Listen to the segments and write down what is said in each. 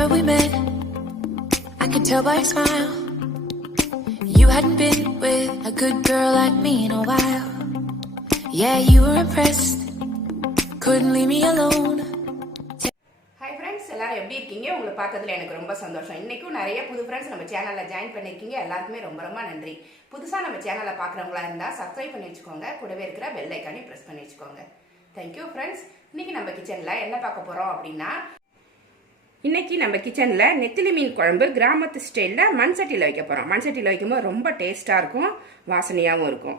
Remember we met? I could tell by your smile. You hadn't been with a good girl like me in a while. Yeah, you were impressed. Couldn't leave me alone. Friends எல்லாரும் எப்படி இருக்கீங்க உங்களை பார்த்ததுல எனக்கு ரொம்ப சந்தோஷம் இன்றைக்கும் நிறைய புது ஃப்ரெண்ட்ஸ் நம்ம சேனலில் ஜாயின் பண்ணியிருக்கீங்க எல்லாருக்குமே ரொம்ப ரொம்ப நன்றி புதுசாக நம்ம சேனலை பார்க்குறவங்களா இருந்தால் சப்ஸ்கிரைப் பண்ணி வச்சுக்கோங்க கூடவே இருக்கிற பெல் ஐக்கானே ப்ரெஸ் பண்ணி வச்சுக்கோங்க தேங்க்யூ ஃப்ரெண்ட்ஸ் இன்னைக்கு நம்ம கிச்சனில் என்ன பார்க்க போகிறோம் அப்படின்னா இன்னைக்கு நம்ம கிச்சனில் நெத்திலி மீன் குழம்பு கிராமத்து ஸ்டைலில் மண் சட்டியில் வைக்க போகிறோம் மண் சட்டியில் வைக்கும்போது ரொம்ப டேஸ்ட்டாக இருக்கும் வாசனையாகவும் இருக்கும்.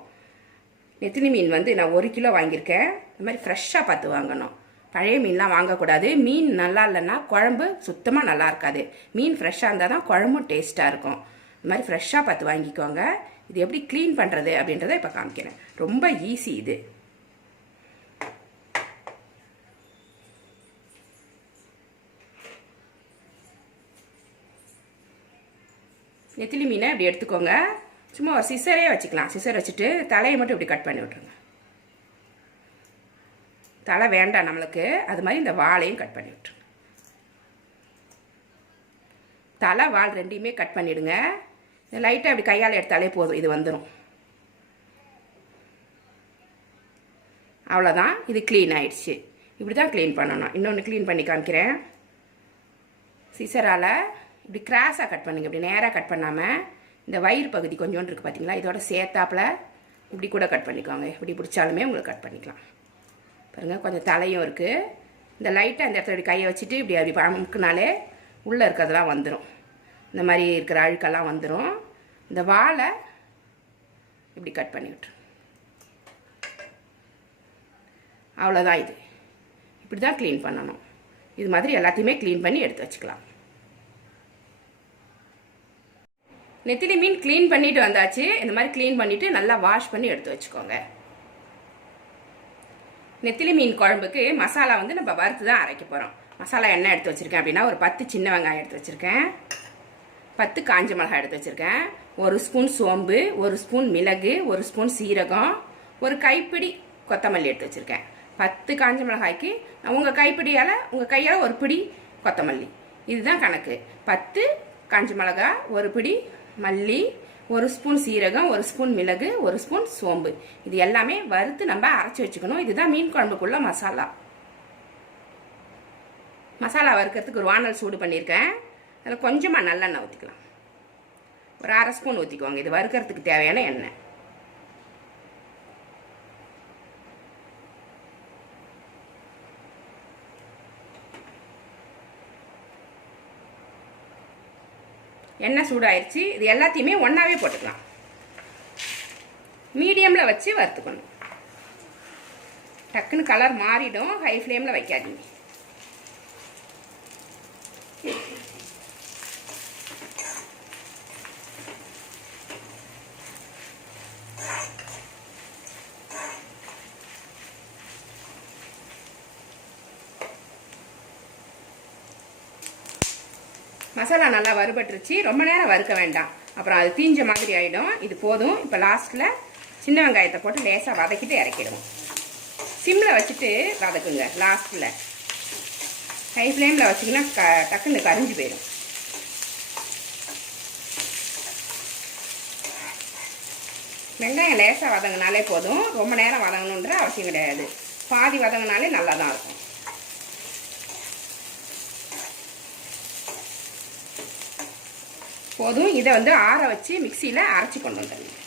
நெத்திலி மீன் வந்து நான் ஒரு கிலோ வாங்கியிருக்கேன். இந்த மாதிரி ஃப்ரெஷ்ஷாக பார்த்து வாங்கணும். பழைய மீன்லாம் வாங்கக்கூடாது. மீன் நல்லா இல்லைன்னா குழம்பு சுத்தமாக நல்லா இருக்காது. மீன் ஃப்ரெஷ்ஷாக இருந்தால் தான் குழம்பும் டேஸ்ட்டாக இருக்கும். இந்த மாதிரி ஃப்ரெஷ்ஷாக பார்த்து வாங்கிக்கோங்க. இது எப்படி க்ளீன் பண்ணுறது அப்படின்றத இப்போ காமிக்கிறேன். ரொம்ப ஈஸி இது. நெத்திலி மீனை இப்படி எடுத்துக்கோங்க. சும்மா ஒரு சிசரே வச்சுக்கலாம். சிசர் வச்சுட்டு தலையை மட்டும் இப்படி கட் பண்ணி விட்ருங்க தலை வேண்டாம் நம்மளுக்கு. அது மாதிரி இந்த வாழையும் கட் பண்ணி விட்ருங்க தலை வால் ரெண்டையுமே கட் பண்ணிவிடுங்க லைட்டாக இப்படி கையால் எடுத்தாலே போதும். இது வந்துடும் அவ்வளோதான் இது க்ளீன் ஆயிடுச்சு. இப்படி தான் க்ளீன் பண்ணணும். இன்னொன்று க்ளீன் பண்ணி காமிக்கிறேன். சிசரால் இப்படி கிராஸாக கட் பண்ணுங்க இப்படி நேராக கட் பண்ணாமல் இந்த வயிறு பகுதி கொஞ்சோண்டு இருக்குது பார்த்தீங்களா இதோட சேர்த்தாப்பில் இப்படி கூட கட் பண்ணிக்கோங்க. இப்படி பிடிச்சாலுமே உங்களுக்கு கட் பண்ணிக்கலாம். பாருங்கள் கொஞ்சம் தலையும் இருக்குது இந்த லைட்டாக இந்த இடத்துல இப்படி கையை வச்சுட்டு இப்படி அப்படி பழமுக்குனாலே உள்ளே இருக்கிறதெல்லாம் வந்துடும் இந்த மாதிரி இருக்கிற அழுக்கெல்லாம் வந்துடும் இந்த வாழை இப்படி கட் பண்ணி அவ்வளோதான் இது. இப்படி தான் க்ளீன் பண்ணணும். இது மாதிரி எல்லாத்தையுமே க்ளீன் பண்ணி எடுத்து வச்சுக்கலாம். நெத்திலி மீன் க்ளீன் பண்ணிட்டு வந்தாச்சு. இந்த மாதிரி க்ளீன் பண்ணிட்டு நல்லா வாஷ் பண்ணி எடுத்து வச்சுக்கோங்க. நெத்திலி மீன் குழம்புக்கு மசாலா வந்து நம்ம வறுத்து தான் அரைக்க போகிறோம் மசாலா என்ன எடுத்து வச்சுருக்கேன் அப்படின்னா ஒரு பத்து சின்ன வெங்காயம் எடுத்து வச்சுருக்கேன். பத்து காஞ்ச மிளகாய் எடுத்து வச்சுருக்கேன். ஒரு ஸ்பூன் சோம்பு ஒரு ஸ்பூன் மிளகு ஒரு ஸ்பூன் சீரகம் ஒரு கைப்பிடி கொத்தமல்லி எடுத்து வச்சுருக்கேன். பத்து காஞ்ச மிளகாய்க்கு உங்கள் கைப்பிடியால் உங்கள் கையால் ஒரு பிடி கொத்தமல்லி. இதுதான் கணக்கு. பத்து காஞ்ச மிளகாய் ஒரு பிடி மல்லி ஒரு ஸ்பூன் சீரகம் ஒரு ஸ்பூன் மிளகு ஒரு ஸ்பூன் சோம்பு. இது எல்லாமே வறுத்து நம்ம அரைச்சி வச்சுக்கணும். இதுதான் மீன் குழம்புக்குள்ள மசாலா. மசாலா வறுக்கிறதுக்கு ஒரு வானல் சூடு பண்ணியிருக்கேன். அதில் கொஞ்சமாக நல்லெண்ணெய் ஊற்றிக்கலாம் ஒரு அரை ஸ்பூன் ஊற்றிக்குவாங்க இது வறுக்கிறதுக்கு தேவையான எண்ணெய். எண்ணெய் சூடாயிருச்சு. இது எல்லாத்தையுமே ஒன்றாவே போட்டுக்கலாம். மீடியமில் வச்சு வறுத்துக்கணும். டக்குன்னு கலர் மாறிடும். ஹை ஃப்ளேமில் வைக்காதீங்க. மசாலா நல்லா வறுபட்டுருச்சு. ரொம்ப நேரம் வறுக்க வேண்டாம். அப்புறம் அது தீஞ்ச மாதிரி ஆகிடும் இது போதும். இப்போ லாஸ்ட்டில் சின்ன வெங்காயத்தை போட்டு லேசாக வதக்கிட்டு இறக்கிடுவோம். சிம்மில் வச்சுட்டு வதக்குங்க. லாஸ்ட்டில் ஹை ஃப்ளேமில் வச்சிங்கன்னா க டக்குன்னு கரிஞ்சு போயிடும். வெங்காயம் லேசாக வதங்கினாலே போதும். ரொம்ப நேரம் வதங்கணுன்ற அவசியம் கிடையாது. பாதி வதங்கினாலே நல்லா தான் இருக்கும். போதும். இதை வந்து ஆற வச்சு மிக்சியில் அரைச்சி கொண்டு வந்துடுங்க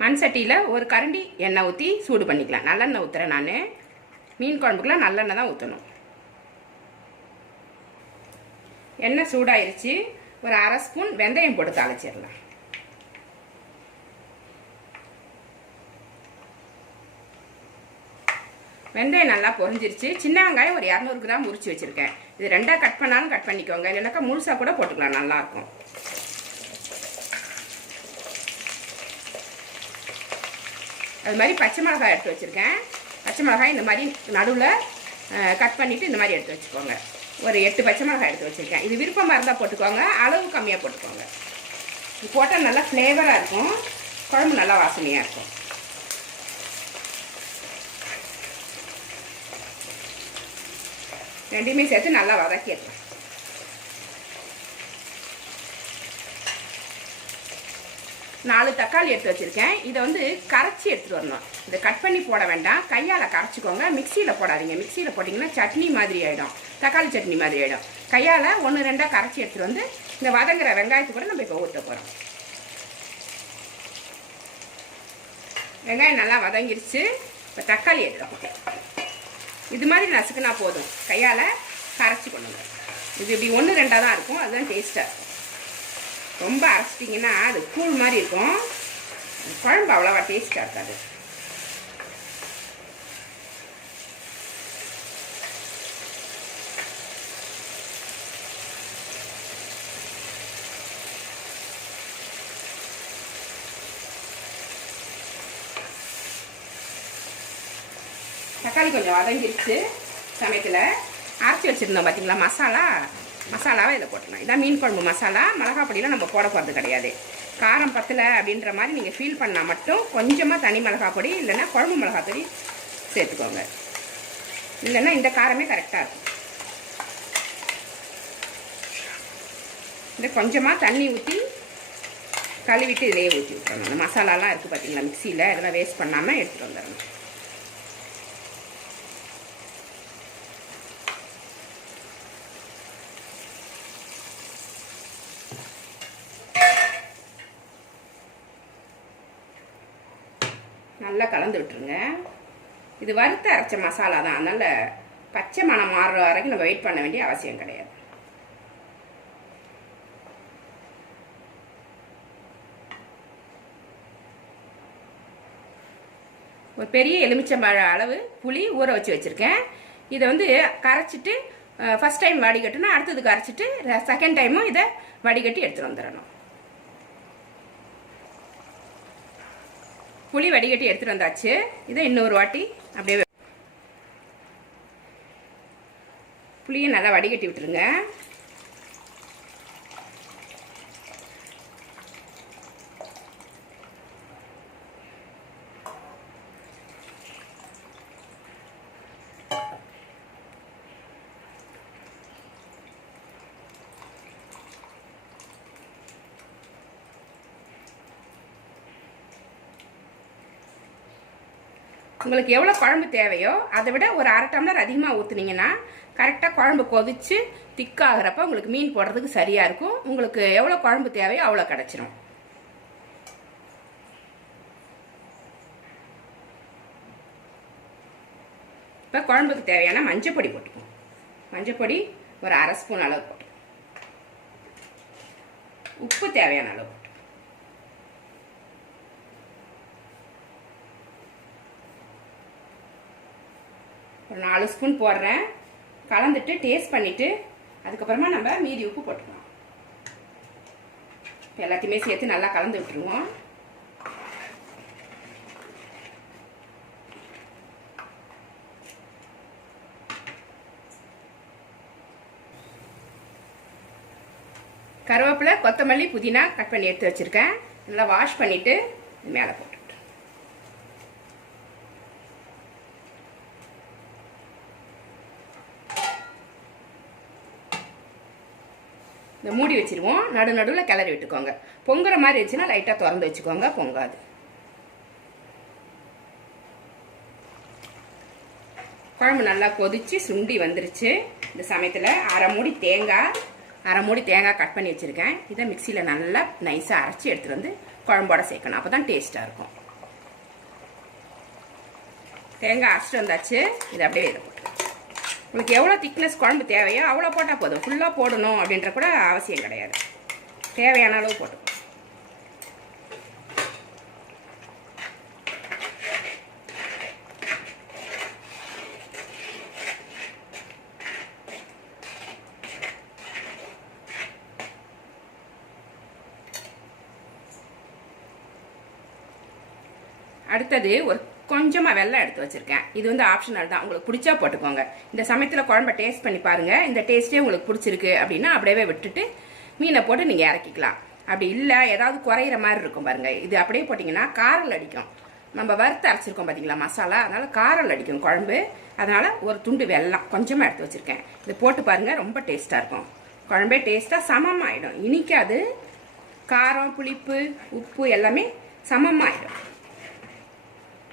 மண் சட்டியில் ஒரு கரண்டி எண்ணெய் ஊற்றி சூடு பண்ணிக்கலாம். நல்லெண்ணெய் ஊற்றுறேன் நான். மீன் குழம்புக்குலாம் நல்லெண்ணெய் தான் ஊற்றணும் எண்ணெய் சூடாயிருச்சு. ஒரு அரை ஸ்பூன் வெந்தயம் போட்டு தாளிச்சிடலாம். வெந்தயம் நல்லா பொறிஞ்சிருச்சு சின்ன வெங்காயம் ஒரு இரநூறு கிராம் உரிச்சு வச்சுருக்கேன். இது ரெண்டாக கட் பண்ணாலும் கட் பண்ணிக்கோங்க. இல்லைனாக்கா முழுசாக கூட போட்டுக்கலாம். நல்லாயிருக்கும் அது மாதிரி பச்சை மிளகாய் எடுத்து வச்சுருக்கேன். பச்சை மிளகாய் இந்த மாதிரி நடுவில் கட் பண்ணிவிட்டு இந்த மாதிரி எடுத்து வச்சுக்கோங்க. ஒரு எட்டு பச்சை மிளகாய் எடுத்து வச்சுருக்கேன். இது விருப்பமாக இருந்தால் போட்டுக்கோங்க. அளவு கம்மியாக போட்டுக்கோங்க. இது போட்டால் நல்லா ஃப்ளேவராக இருக்கும். குழம்பு நல்லா வாசனையாக இருக்கும். ரெண்டுமே சேர்த்து நல்லா வதக்கிடுறேன் நாலு தக்காளி எடுத்து வச்சுருக்கேன். இதை வந்து கரைச்சி எடுத்துகிட்டு வரணும். இதை கட் பண்ணி போட வேண்டாம். கையால் கரைச்சிக்கோங்க. மிக்சியில் போடாதீங்க. மிக்சியில் போட்டிங்கன்னா சட்னி மாதிரி ஆகிடும் தக்காளி சட்னி மாதிரி ஆகிடும் கையால் ஒன்று ரெண்டாக கரைச்சி எடுத்துகிட்டு வந்து இந்த வதங்குற வெங்காயத்தை கூட நம்ம இப்போ ஊற்ற போகிறோம் வெங்காயம் நல்லா வதங்கிருச்சு. இப்போ தக்காளி எடுத்துக்கோங்க இது மாதிரி நசுக்குனா போதும். கையால் கரைச்சி கொண்டு இது இப்படி ஒன்று ரெண்டாக தான் இருக்கும். அதுதான் டேஸ்ட்டாக இருக்கும். ரொம்ப அரைச்சிட்டிங்கன்னா அது கூழ் மாதிரி இருக்கும். குழம்பு அவ்வளோவா டேஸ்ட்டாக இருக்காது. தக்காளி கொஞ்சம் வதங்கிடுச்சு சமயத்தில். அரைச்சி வச்சுருந்தோம் பார்த்தீங்களா மசாலா? மசாலாவை இதில் போட்டணும் இதான் மீன் குழம்பு மசாலா. மிளகா பொடியெலாம் நம்ம போட போகிறது கிடையாது. காரம் பத்தலை அப்படின்ற மாதிரி நீங்கள் ஃபீல் பண்ணால் மட்டும் கொஞ்சமாக தனி மிளகா பொடி இல்லைன்னா குழம்பு மிளகா பொடி சேர்த்துக்கோங்க. இல்லைன்னா இந்த காரமே கரெக்டாக இருக்கும். இந்த கொஞ்சமாக தண்ணி ஊற்றி கழுவிட்டு இதையே ஊற்றி விட்டுறணும். அந்த மசாலாலாம் இருக்குது பார்த்தீங்களா மிக்சியில். இதெல்லாம் வேஸ்ட் பண்ணாமல் எடுத்துகிட்டு வந்துடணும். நல்லா கலந்து விட்டுருங்க. இது வறுத்து அரைச்ச மசாலா தான். அதனால் பச்சை மணம் மாறுற வரைக்கும் நம்ம வெயிட் பண்ண வேண்டிய அவசியம் கிடையாது. ஒரு பெரிய எலுமிச்சம்பழ அளவு புளி ஊற வச்சு வச்சுருக்கேன். இதை வந்து கரைச்சிட்டு ஃபஸ்ட் டைம் வடிகட்டினா அடுத்தது கரைச்சிட்டு செகண்ட் டைமும் இதை வடிகட்டி எடுத்துகிட்டு வந்துடணும். புளி வடிகட்டி எடுத்துகிட்டு வந்தாச்சு. இதை இன்னொரு வாட்டி அப்படியே புளியை நல்லா வடிகட்டி விட்டுருங்க. உங்களுக்கு எவ்வளோ குழம்பு தேவையோ அதை விட ஒரு அரை டம்ளர் அதிகமாக ஊற்றுனீங்கன்னா கரெக்டாக குழம்பு கொதிச்சு திக்காகிறப்ப உங்களுக்கு மீன் போடுறதுக்கு சரியாக இருக்கும். உங்களுக்கு எவ்வளோ குழம்பு தேவையோ அவ்வளோ கிடச்சிரும். இப்போ குழம்புக்கு தேவையான மஞ்சப்பொடி மஞ்சள் மஞ்சப்பொடி ஒரு அரை ஸ்பூன் அளவு போட்டு உப்பு தேவையான அளவு ஒரு நாலு ஸ்பூன் போடுறேன். கலந்துட்டு டேஸ்ட் பண்ணிவிட்டு அதுக்கப்புறமா நம்ம மீதி உப்பு போட்டுக்கலாம். எல்லாத்தையுமே சேர்த்து நல்லா கலந்து விட்டுருவோம். கருவேப்பிலை கொத்தமல்லி புதினா கட் பண்ணி எடுத்து வச்சுருக்கேன். நல்லா வாஷ் பண்ணிவிட்டு மேலே போட்டு இந்த மூடி வச்சிருவோம். நடு நடுவில் கிளறி விட்டுக்கோங்க. பொங்குற மாதிரி இருந்துச்சுன்னா லைட்டாக திறந்து வச்சுக்கோங்க. பொங்காது. குழம்பு நல்லா கொதிச்சு சுண்டி வந்துருச்சு. இந்த சமயத்தில் அரை மூடி தேங்காய் அரை மூடி தேங்காய் கட் பண்ணி வச்சுருக்கேன். இதை மிக்சியில் நல்லா நைஸாக அரைச்சி எடுத்துகிட்டு வந்து குழம்போட சேர்க்கணும். அப்போ தான் டேஸ்ட்டாக இருக்கும். தேங்காய் அரைச்சிட்டு வந்தாச்சு. இதை அப்படியே இருக்கும் உங்களுக்கு எவ்வளோ திக்னஸ் குழம்பு தேவையோ அவ்வளோ போட்டால் போதும். ஃபுல்லாக போடணும் அப்படின்ற கூட அவசியம் கிடையாது. தேவையான அளவு போட்டு. அடுத்தது ஒரு கொஞ்சமாக வெள்ளம் எடுத்து வச்சுருக்கேன். இது வந்து ஆப்ஷனல் தான். உங்களுக்கு பிடிச்சா போட்டுக்கோங்க. இந்த சமயத்தில் குழம்ப டேஸ்ட் பண்ணி பாருங்கள் இந்த டேஸ்ட்டே உங்களுக்கு பிடிச்சிருக்கு அப்படின்னா அப்படியே விட்டுட்டு மீனை போட்டு நீங்கள் இறக்கிக்கலாம். அப்படி இல்லை ஏதாவது குறையிற மாதிரி இருக்கும் பாருங்கள் இது அப்படியே போட்டிங்கன்னா காரல் அடிக்கும். நம்ம வறுத்து அரைச்சிருக்கோம் பார்த்தீங்களா மசாலா? அதனால் காரம் அடிக்கும் குழம்பு. அதனால் ஒரு துண்டு வெல்லம் கொஞ்சமாக எடுத்து வச்சுருக்கேன். இது போட்டு பாருங்கள் ரொம்ப டேஸ்ட்டாக இருக்கும். குழம்பே டேஸ்ட்டாக சமமாயிடும். இனிக்காது. காரம் புளிப்பு உப்பு எல்லாமே சமமாயிடும்.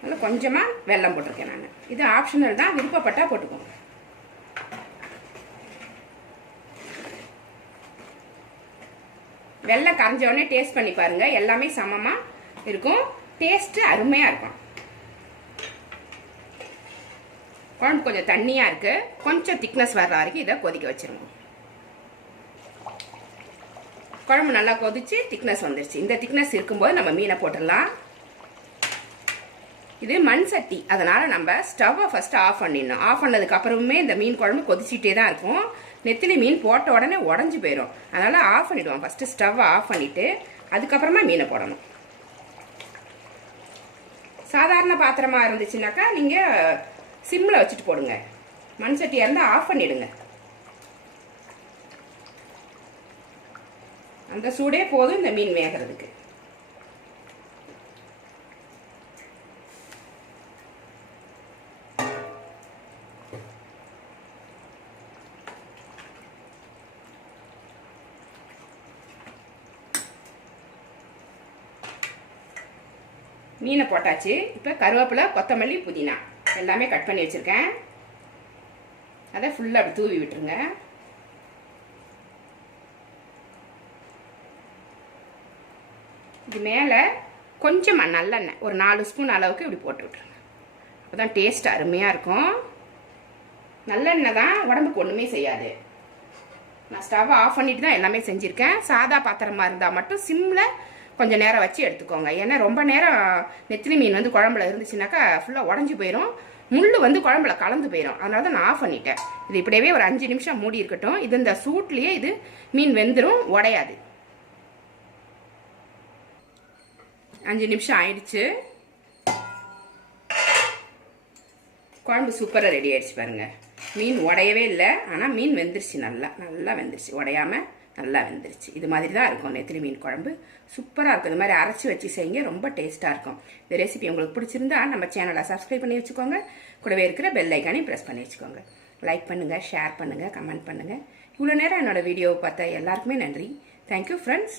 அதில் கொஞ்சமாக வெள்ளம் போட்டிருக்கேன் நான். இது ஆப்ஷனல் தான் விருப்பப்பட்டால் போட்டுக்கோங்க. வெள்ளம் கரைஞ்ச உடனே டேஸ்ட் பண்ணி பாருங்கள் எல்லாமே சமமாக இருக்கும். டேஸ்ட்டு அருமையாக இருக்கும். குழம்பு கொஞ்சம் தண்ணியாக இருக்குது கொஞ்சம் திக்னஸ் வர்ற வரைக்கும் இதை கொதிக்க வச்சுருவோம் குழம்பு நல்லா கொதிச்சு திக்னஸ் வந்துருச்சு. இந்த திக்னஸ் இருக்கும்போது நம்ம மீனை போட்டுடலாம். இது மண் சட்டி. அதனால் நம்ம ஸ்டவ்வை ஃபஸ்ட்டு ஆஃப் பண்ணிடணும். ஆஃப் பண்ணதுக்கு அப்புறமே இந்த மீன் குழம்பு கொதிச்சிட்டே தான் இருக்கும். நெத்திலி மீன் போட்ட உடனே உடஞ்சி போயிடும் அதனால் ஆஃப் பண்ணிவிடுவோம் ஃபஸ்ட்டு ஸ்டவ்வை ஆஃப் பண்ணிவிட்டு அதுக்கப்புறமா மீனை போடணும். சாதாரண பாத்திரமாக இருந்துச்சுனாக்கா நீங்கள் சிம்மில் வச்சுட்டு போடுங்க. மண் சட்டியாக இருந்தால் ஆஃப் பண்ணிவிடுங்க அந்த சூடே போதும் இந்த மீன் வேகிறதுக்கு. மீனை போட்டாச்சு. இப்போ கருவேப்பிலை கொத்தமல்லி புதினா. எல்லாமே கட் பண்ணி வச்சுருக்கேன். அதை ஃபுல்லாக அப்படி தூவி விட்டுருங்க. இது மேலே கொஞ்சமாக நல்லெண்ணெய் ஒரு நாலு ஸ்பூன் அளவுக்கு இப்படி போட்டு விட்டுருங்க. அப்போ தான் டேஸ்ட் அருமையாக இருக்கும். நல்லெண்ணெய் தான் உடம்புக்கு ஒன்றுமே செய்யாது. நான் ஸ்டவ் ஆஃப் பண்ணிட்டு தான் எல்லாமே செஞ்சுருக்கேன். சாதா பாத்திரமாக இருந்தால் மட்டும் சிம்மில் கொஞ்சம் நேரம் வச்சு எடுத்துக்கோங்க. ஏன்னா ரொம்ப நேரம் நெத்திலி மீன் வந்து குழம்புல இருந்துச்சுனாக்கா ஃபுல்லாக உடஞ்சி போயிடும் முள் வந்து குழம்புல கலந்து போயிடும் அதனால தான் நான் ஆஃப் பண்ணிட்டேன். இது இப்படியே ஒரு அஞ்சு நிமிஷம் மூடி இருக்கட்டும். இது இந்த சூட்லேயே இது மீன் வெந்துடும் உடையாது. அஞ்சு நிமிஷம் ஆயிடுச்சு. குழம்பு சூப்பராக ரெடி ஆயிடுச்சு பாருங்க. மீன் உடையவே இல்லை. ஆனால் மீன் வெந்துருச்சு. நல்லா நல்லா வெந்துருச்சு. உடையாமல் நல்லா வெந்துருச்சு. இது மாதிரி தான் இருக்கும் நெத்திலி மீன் குழம்பு. சூப்பராக இருக்கும். இது மாதிரி அரைச்சி வச்சு செய்யுங்க. ரொம்ப டேஸ்ட்டாக இருக்கும். இந்த ரெசிபி உங்களுக்கு பிடிச்சிருந்தா நம்ம சேனலை சப்ஸ்கிரைப் பண்ணி வச்சுக்கோங்க. கூடவே இருக்கிற பெல் ஐக்கானையும் ப்ரெஸ் பண்ணி வச்சுக்கோங்க. லைக் பண்ணுங்கள் ஷேர் பண்ணுங்கள் கமெண்ட் பண்ணுங்கள் இவ்வளோ நேரம் என்னோட வீடியோவை பார்த்தா எல்லாருக்குமே நன்றி. Thank you friends